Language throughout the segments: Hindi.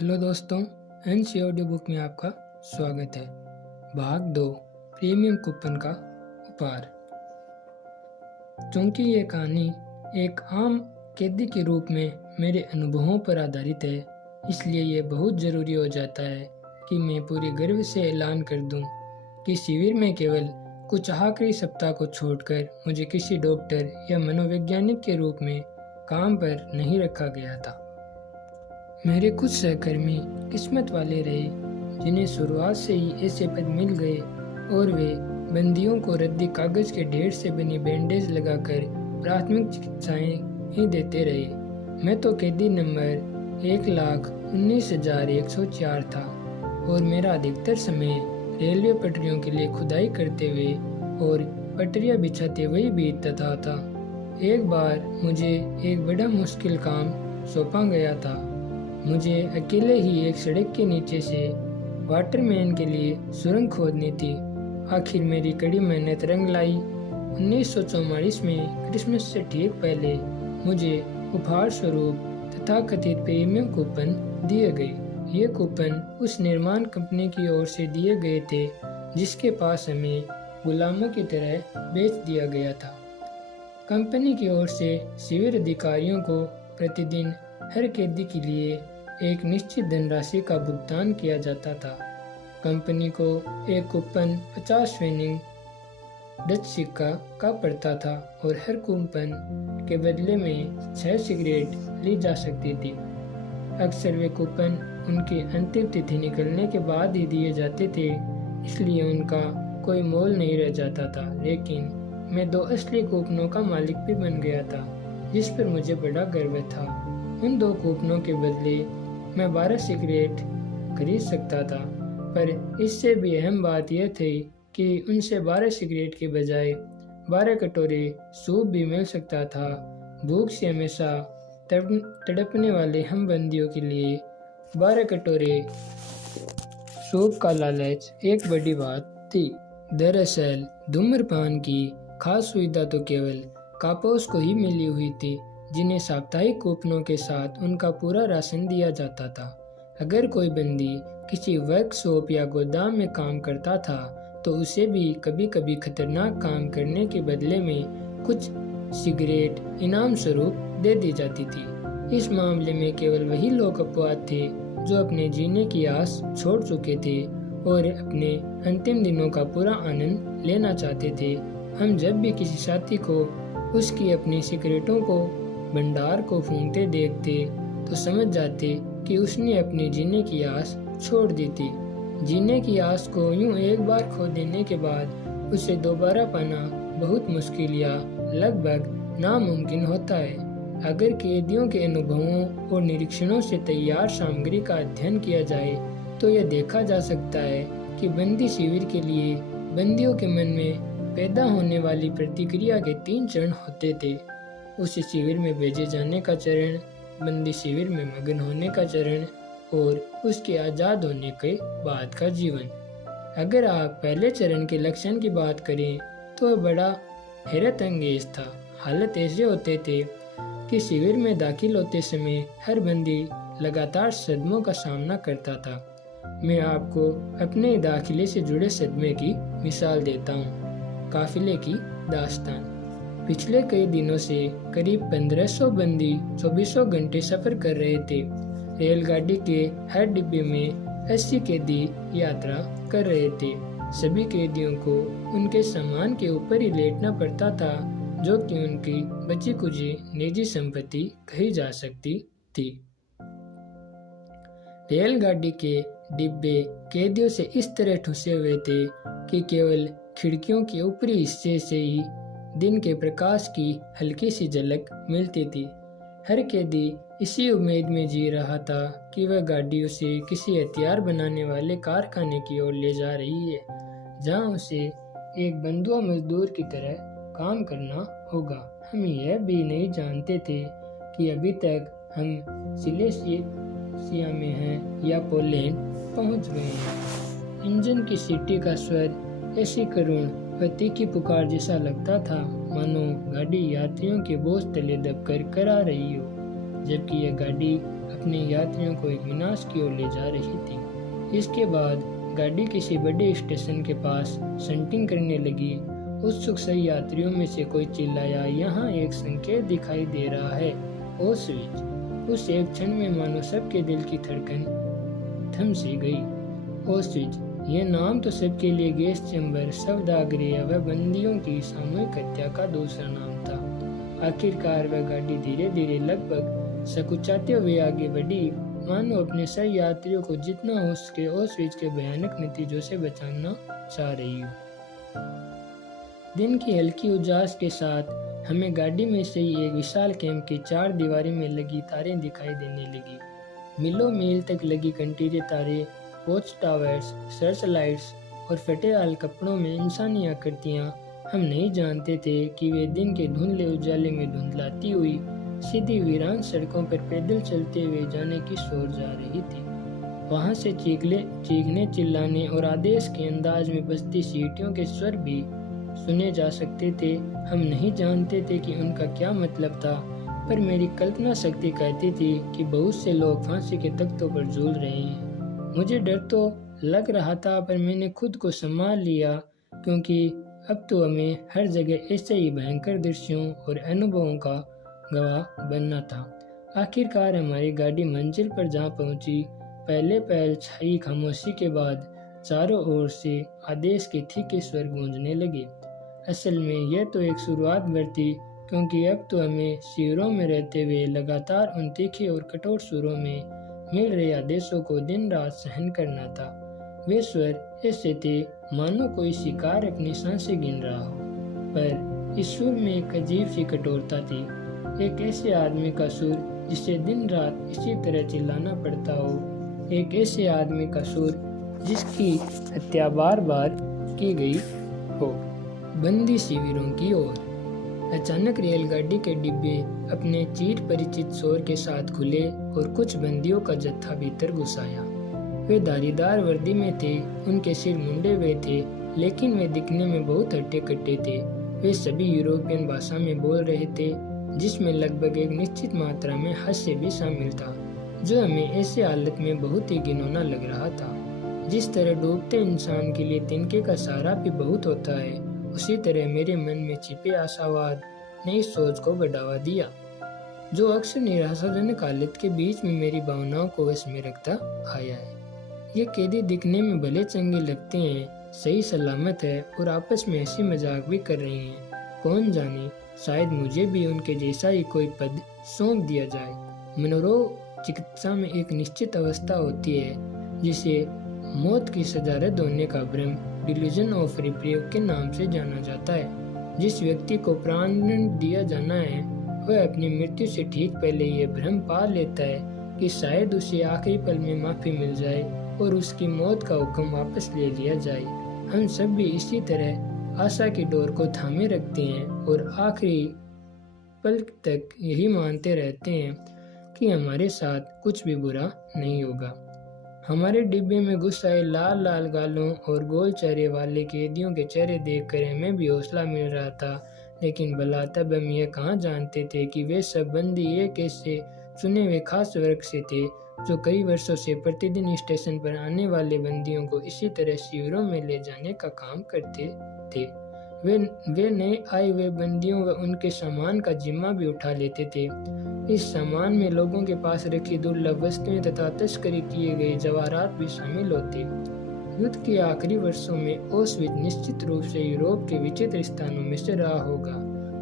हेलो दोस्तों, एनसी ऑडियो बुक में आपका स्वागत है। भाग 2 प्रीमियम कूपन का उपहार। चूंकि ये कहानी एक आम कैदी के रूप में मेरे अनुभवों पर आधारित है, इसलिए ये बहुत ज़रूरी हो जाता है कि मैं पूरे गर्व से ऐलान कर दूं कि शिविर में केवल कुछ आखिरी सप्ताह को छोड़कर मुझे किसी डॉक्टर या मनोवैज्ञानिक के रूप में काम पर नहीं रखा गया था। मेरे कुछ सहकर्मी किस्मत वाले रहे जिन्हें शुरुआत से ही ऐसे पद मिल गए और वे बंदियों को रद्दी कागज के ढेर से बनी बैंडेज लगाकर प्राथमिक चिकित्साएं ही देते रहे। मैं तो कैदी नंबर 1,19,104 था और मेरा अधिकतर समय रेलवे पटरियों के लिए खुदाई करते हुए और पटरियां बिछाते हुए बीतता था। एक बार मुझे एक बड़ा मुश्किल काम सौंपा गया था। मुझे अकेले ही एक सड़क के नीचे से वाटरमैन के लिए सुरंग खोदनी थी। आखिर मेरी कड़ी मेहनत रंग लाई। 1944 में क्रिसमस से ठीक पहले मुझे उपहार स्वरूप तथाकथित प्रीमियम कूपन दिए गए। ये कूपन उस निर्माण कंपनी की ओर से दिए गए थे जिसके पास हमें गुलामों की तरह बेच दिया गया था। कंपनी की ओर से शिविर अधिकारियों को प्रतिदिन हर कैदी के लिए एक निश्चित धनराशि का भुगतान किया जाता था। कंपनी को एक कूपन 50 फेनिंग डच सिक्का का पड़ता था और हर कूपन के बदले में 6 सिगरेट ली जा सकती थी। अक्सर वे कूपन उनकी अंतिम तिथि निकलने के बाद ही दिए जाते थे, इसलिए उनका कोई मोल नहीं रह जाता था। लेकिन मैं 2 असली कूपनों का मालिक भी बन गया था, जिस पर मुझे बड़ा गर्व था। उन 2 कूपनों के बदले मैं 12 सिगरेट खरीद सकता था, पर इससे भी अहम बात यह थी कि उनसे 12 सिगरेट के बजाय 12 कटोरे सूप भी मिल सकता था। भूख से हमेशा तड़पने वाले हम बंदियों के लिए 12 कटोरे सूप का लालच एक बड़ी बात थी। दरअसल धूम्रपान की खास सुविधा तो केवल कापोस को ही मिली हुई थी, जिन्हें साप्ताहिक कूपनों के साथ उनका पूरा राशन दिया जाता था। अगर कोई बंदी किसी वर्कशॉप या गोदाम में काम करता था तो उसे भी कभी कभी खतरनाक काम करने के बदले में कुछ सिगरेट इनाम स्वरूप दे दी जाती थी। इस मामले में केवल वही लोग अपवाद थे जो अपने जीने की आस छोड़ चुके थे और अपने अंतिम दिनों का पूरा आनंद लेना चाहते थे। हम जब भी किसी साथी को उसकी अपनी सिगरेटों को भंडार को फूंकते देखते तो समझ जाते कि उसने अपनी जीने की आस छोड़ दी थी। जीने की आस को यूं एक बार खो देने के बाद उसे दोबारा पाना बहुत मुश्किल या लगभग नामुमकिन होता है। अगर कैदियों के अनुभवों और निरीक्षणों से तैयार सामग्री का अध्ययन किया जाए तो यह देखा जा सकता है कि बंदी शिविर के लिए बंदियों के मन में पैदा होने वाली प्रतिक्रिया के 3 चरण होते थे। उसे शिविर में भेजे जाने का चरण, बंदी शिविर में मगन होने का चरण और उसके आज़ाद होने के बाद का जीवन। अगर आप पहले चरण के लक्षण की बात करें तो वह बड़ा हैरत अंगेज था। हालत ऐसे होते थे कि शिविर में दाखिल होते समय हर बंदी लगातार सदमों का सामना करता था। मैं आपको अपने दाखिले से जुड़े सदमे की मिसाल देता हूँ। काफिले की दास्तान। पिछले कई दिनों से करीब 1500 बंदी 24 घंटे सफर कर रहे थे। रेलगाड़ी के हर डिब्बे में 80 कैदी यात्रा कर रहे थे। सभी कैदियों को उनके सामान के ऊपर ही लेटना पड़ता था, जो कि उनकी बची कुची निजी संपत्ति कही जा सकती थी। रेलगाड़ी के डिब्बे कैदियों से इस तरह ठुसे हुए थे कि केवल खिड़कियों के ऊपरी हिस्से से ही दिन के प्रकाश की हल्की सी झलक मिलती थी। हर कैदी इसी उम्मीद में जी रहा था कि वह गाड़ी उसे किसी हथियार बनाने वाले कारखाने की ओर ले जा रही है, जहां उसे एक बंधुआ मजदूर की तरह काम करना होगा। हम यह भी नहीं जानते थे कि अभी तक हम सिलेसिया में हैं या पोलैंड पहुंच गए हैं। इंजन की सीटी का स्वर ऐसी करुण व तीखी पुकार जैसा लगता था मानो गाड़ी यात्रियों के बोझ तले दबकर करा रही हो, जबकि यह गाड़ी अपने यात्रियों को एक विनाश की ओर ले जा रही थी। इसके बाद गाड़ी किसी बड़े स्टेशन के पास शंटिंग करने लगी। उत्सुक सही यात्रियों में से कोई चिल्लाया, यहाँ एक संकेत दिखाई दे रहा है, ऑस्विच। उस एक क्षण में मानो सबके दिल की धड़कन थम सी गई। ऑस्विच, यह नाम तो सबके लिए गैस चैम्बर, शवदाह व बंदियों की सामूहिक हत्या का दूसरा नाम था। आखिरकार वह गाड़ी धीरे धीरे लगभग सकुचाते हुए आगे बढ़ी, मानो अपने सही यात्रियों को जितना हो सके ऑस्विच के भयानक नतीजों से बचाना चाह रही हो। दिन की हल्की उजास के साथ हमें गाड़ी में से ही एक विशाल कैंप की 4 दीवारी में लगी तारें दिखाई देने लगी। मीलों मील तक लगी कंटीले तारे, वॉच टावर्स, सर्च लाइट्स और फटे लाल कपड़ों में इंसानी आकृतियां। हम नहीं जानते थे कि वे दिन के धुंधले उजाले में धुंधलाती हुई सीधी वीरान सड़कों पर पैदल चलते हुए जाने की सोर जा रही थी। वहां से चीखने चिल्लाने और आदेश के अंदाज में बजती सीटियों के स्वर भी सुने जा सकते थे। हम नहीं जानते थे कि उनका क्या मतलब था, पर मेरी कल्पना शक्ति कहती थी कि बहुत से लोग फांसी के तख्तों पर झूल रहे हैं। मुझे डर तो लग रहा था, पर मैंने खुद को संभाल लिया, क्योंकि अब तो हमें हर जगह ऐसे ही भयंकर दृश्यों और अनुभवों का गवाह बनना था। आखिरकार हमारी गाड़ी मंजिल पर जा पहुंची। पहले पहल छाई खामोशी के बाद चारों ओर से आदेश के तीखे स्वर गूंजने लगे। असल में यह तो एक शुरुआत भर थी, क्योंकि अब तो हमें शिविरों में रहते हुए लगातार उन तीखे और कठोर सुरों में मिल रहे आदेशों को दिन रात सहन करना था। वे स्वर ऐसे थे मानो कोई शिकार अपनी सांसें गिन रहा हो, पर इस सुर में एक अजीब सी कठोरता थी। एक ऐसे आदमी का सुर जिसे दिन रात इसी तरह चिल्लाना पड़ता हो, एक ऐसे आदमी का सुर जिसकी हत्या बार बार की गई हो। बंदी शिविरों की ओर अचानक रेलगाड़ी के डिब्बे अपने चिर परिचित शोर के साथ खुले और कुछ बंदियों का जत्था भीतर घुस आया। वे धारीदार वर्दी में थे, उनके सिर मुंडे हुए थे, लेकिन वे दिखने में बहुत हट्टे कट्टे थे। वे सभी यूरोपियन भाषा में बोल रहे थे, जिसमें लगभग एक निश्चित मात्रा में हास्य भी शामिल था, जो हमें ऐसे हालत में बहुत ही घिनौना लग रहा था। जिस तरह डूबते इंसान के लिए तिनके का सहारा भी बहुत होता है, उसी तरह मेरे मन में छिपे आशावाद ने इस सोच को बढ़ावा दिया, जो अक्सर निराशाजनक हालत के बीच में मेरी भावनाओं को वश में रखता आया है। ये कैदी दिखने में भले चंगे लगते हैं, सही सलामत है और आपस में हंसी मजाक भी कर रहे हैं। कौन जाने, शायद मुझे भी उनके जैसा ही कोई पद सौंप दिया जाए। मनोरोग चिकित्सा में एक निश्चित अवस्था होती है जिसे मौत की सजा रद्द होने का भ्रम, डिल्यूजन ऑफ रिप्रीव के नाम से जाना जाता है। जिस व्यक्ति को प्राणदंड दिया जाना है, वह अपनी मृत्यु से ठीक पहले यह भ्रम पा लेता है कि शायद उसे आखिरी पल में माफी मिल जाए और उसकी मौत का हुक्म वापस ले लिया जाए। हम सब भी इसी तरह आशा की डोर को थामे रखते हैं और आखिरी पल तक यही मानते रहते हैं कि हमारे साथ कुछ भी बुरा नहीं होगा। हमारे डिब्बे में घुस आए लाल लाल गालों और गोल चेहरे वाले कैदियों के चेहरे देखकर हमें भी हौसला मिल रहा था, लेकिन भला तब हम यह कहाँ जानते थे कि वे सब बंदी एक ऐसे चुने हुए खास वर्ग से थे जो कई वर्षों से प्रतिदिन स्टेशन पर आने वाले बंदियों को इसी तरह शिविरों में ले जाने का काम करते थे। वे नए आए हुए बंदियों व उनके सामान का जिम्मा भी उठा लेते थे। इस सामान में लोगों के पास रखी दुर्लभ वस्तुएं तथा तस्करी किए गए जवाहरात भी शामिल होते। युद्ध के आखिरी वर्षों में ऑस्विच निश्चित रूप से यूरोप के विचित्र स्थानों में से रहा होगा।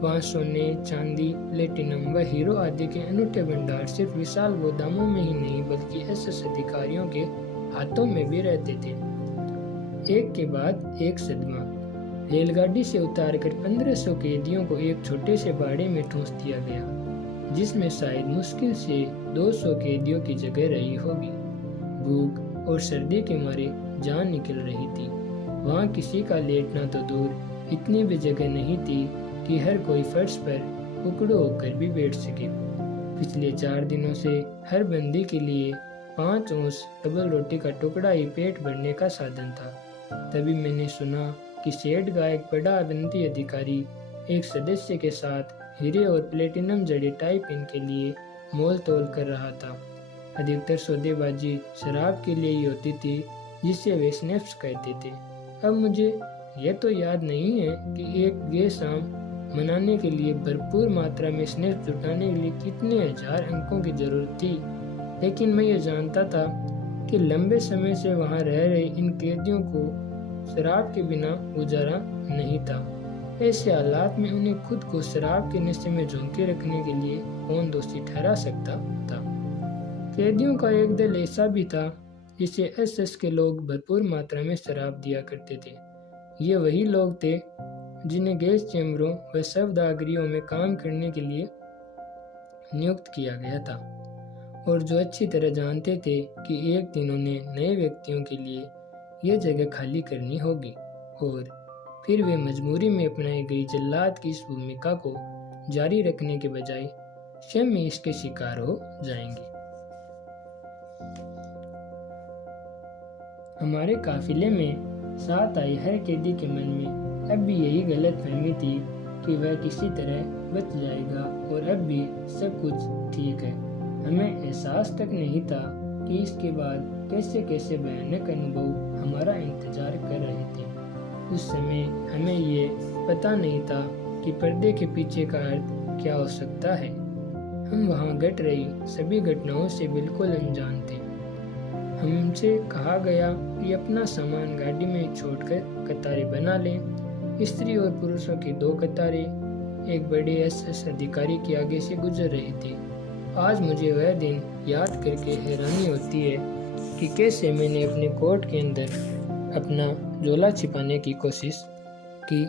वहाँ सोने, चांदी, प्लेटिनम व हीरो आदि के अनूठे भंडार सिर्फ विशाल गोदामों में ही नहीं बल्कि एसएस अधिकारियों के हाथों में भी रहते थे। एक के बाद एक सदमा। रेलगाड़ी से उतारकर 1500 कैदियों को एक छोटे से बाड़े में ठूंस दिया गया, जिसमें शायद मुश्किल से 200 कैदियों की जगह रही होगी। भूख और सर्दी के मारे जान निकल रही थी। वहाँ किसी का लेटना तो दूर, इतनी भी जगह नहीं थी कि हर कोई फर्श पर उकड़ो होकर भी बैठ सके। पिछले 4 दिनों से हर बंदी के लिए 5 औंस डबल रोटी का टुकड़ा ही पेट भरने का साधन था। तभी मैंने सुना कि सेठ का एक बड़ा बंदी अधिकारी एक सदस्य के साथ हीरे और प्लेटिनम जड़े टाई पिन के लिए मोल तोल कर रहा था। अधिकतर सौदेबाजी शराब के लिए ही होती थी, जिसे वे स्नैप्स कहते थे। अब मुझे यह तो याद नहीं है कि एक ये शाम मनाने के लिए भरपूर मात्रा में स्नैप्स जुटाने के लिए कितने हजार अंकों की जरूरत थी, लेकिन मैं ये जानता था कि लंबे समय से वहां रह रहे इन कैदियों को शराब के बिना गुजारा नहीं था। ऐसे हालात में उन्हें खुद को शराब के नशे में झोंके रखने के लिए कौन दोषी ठहरा सकता था। कैदियों का एक दल ऐसा भी था जिसे एसएस के लोग भरपूर मात्रा में शराब दिया करते थे। ये वही लोग थे जिन्हें गैस चैम्बरों व शवदाहगृहों में काम करने के लिए नियुक्त किया गया था, और जो अच्छी तरह जानते थे कि एक दिन उन्हें नए व्यक्तियों के लिए यह जगह खाली करनी होगी, और फिर वे मजबूरी में अपनाई गई जल्लाद की इस भूमिका को जारी रखने के बजाय स्वयं ही इसके शिकार हो जाएंगे। हमारे काफिले में साथ आई हर कैदी के मन में अब भी यही गलत फहमी थी कि वह किसी तरह बच जाएगा और अब भी सब कुछ ठीक है। हमें एहसास तक नहीं था कि इसके बाद कैसे कैसे भयानक अनुभव हमारा इंतजार कर रहे थे। उस समय हमें ये पता नहीं था कि पर्दे के पीछे का अर्थ क्या हो सकता है। हम वहाँ घट रही सभी घटनाओं से बिल्कुल अनजान थे। हमसे कहा गया कि अपना सामान गाड़ी में छोड़कर कतारें बना लें। स्त्री और पुरुषों की 2 कतारें एक बड़े एसएस अधिकारी के आगे से गुजर रही थी। आज मुझे वह दिन याद करके हैरानी होती है कि कैसे मैंने अपने कोट के अंदर अपना झोला छिपाने की कोशिश की।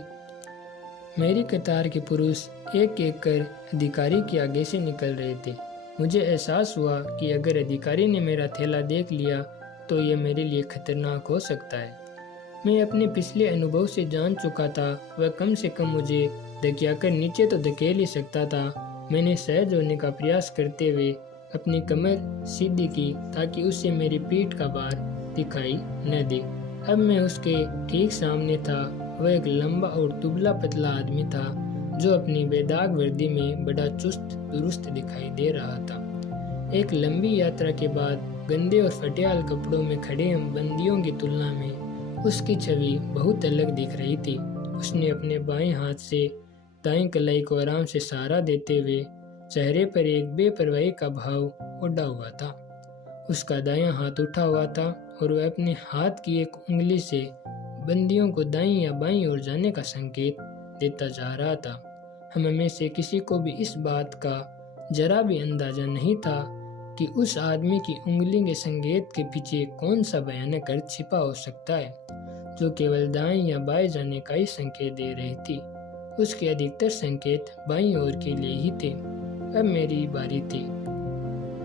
मेरी कतार के पुरुष एक एक कर अधिकारी के आगे से निकल रहे थे। मुझे एहसास हुआ कि अगर अधिकारी ने मेरा थैला देख लिया तो यह मेरे लिए खतरनाक हो सकता है। मैं अपने पिछले अनुभव से जान चुका था वह कम से कम मुझे धकेलकर नीचे तो धकेल ही सकता था। मैंने सहज होने का प्रयास करते हुए अपनी कमर सीधी की ताकि उससे मेरी पीठ का भार दिखाई न दे। अब मैं उसके ठीक सामने था। वह एक लंबा और दुबला पतला आदमी था जो अपनी बेदाग वर्दी में बड़ा चुस्त दुरुस्त दिखाई दे रहा था। एक लंबी यात्रा के बाद गंदे और फटियाल कपड़ों में खड़े हम बंदियों की तुलना में उसकी छवि बहुत अलग दिख रही थी। उसने अपने बाएं हाथ से दाएं कलाई को आराम से सहारा देते हुए चेहरे पर एक बेपरवाही का भाव उड़ा हुआ था। उसका दायां हाथ उठा हुआ था और वह अपने हाथ की एक उंगली से बंदियों को दाईं या बाईं ओर जाने का संकेत देता जा रहा था। हम में से किसी को भी इस बात का जरा भी अंदाजा नहीं था कि उस आदमी की उंगली के संकेत के पीछे कौन सा भयानक अर्थ छिपा हो सकता है, जो केवल दाएं या बाएं जाने का ही संकेत दे रही थी। उसके अधिकतर संकेत बाईं ओर के लिए ही थे। अब मेरी बारी थी।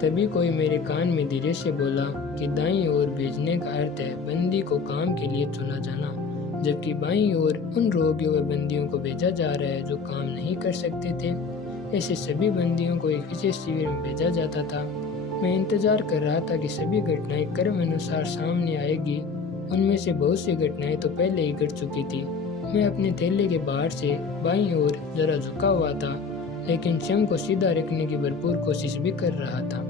तभी कोई मेरे कान में धीरे से बोला कि दाईं ओर भेजने का अर्थ है बंदी को काम के लिए चुना जाना, जबकि बाईं ओर उन रोगियों व बंदियों को भेजा जा रहा है जो काम नहीं कर सकते थे। ऐसे सभी बंदियों को एक विशेष शिविर में भेजा जाता था। मैं इंतजार कर रहा था कि सभी घटनाएं क्रम अनुसार सामने आएगी। उनमें से बहुत सी घटनाएं तो पहले ही घट चुकी थी। मैं अपने थैले के बाहर से बाईं ओर जरा झुका हुआ था, लेकिन स्वयं को सीधा रखने की भरपूर कोशिश भी कर रहा था।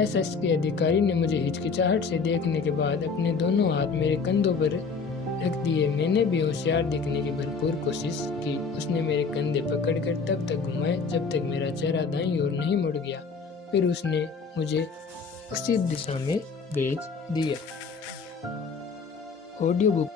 एसएस के अधिकारी ने मुझे हिचकिचाहट से देखने के बाद अपने दोनों हाथ मेरे कंधों पर रख दिए। मैंने भी होशियार दिखने की भरपूर कोशिश की। उसने मेरे कंधे पकड़कर तब तक घुमाए जब तक मेरा चेहरा दाईं ओर नहीं मुड़ गया। फिर उसने मुझे उसी दिशा में भेज दिया। Audio book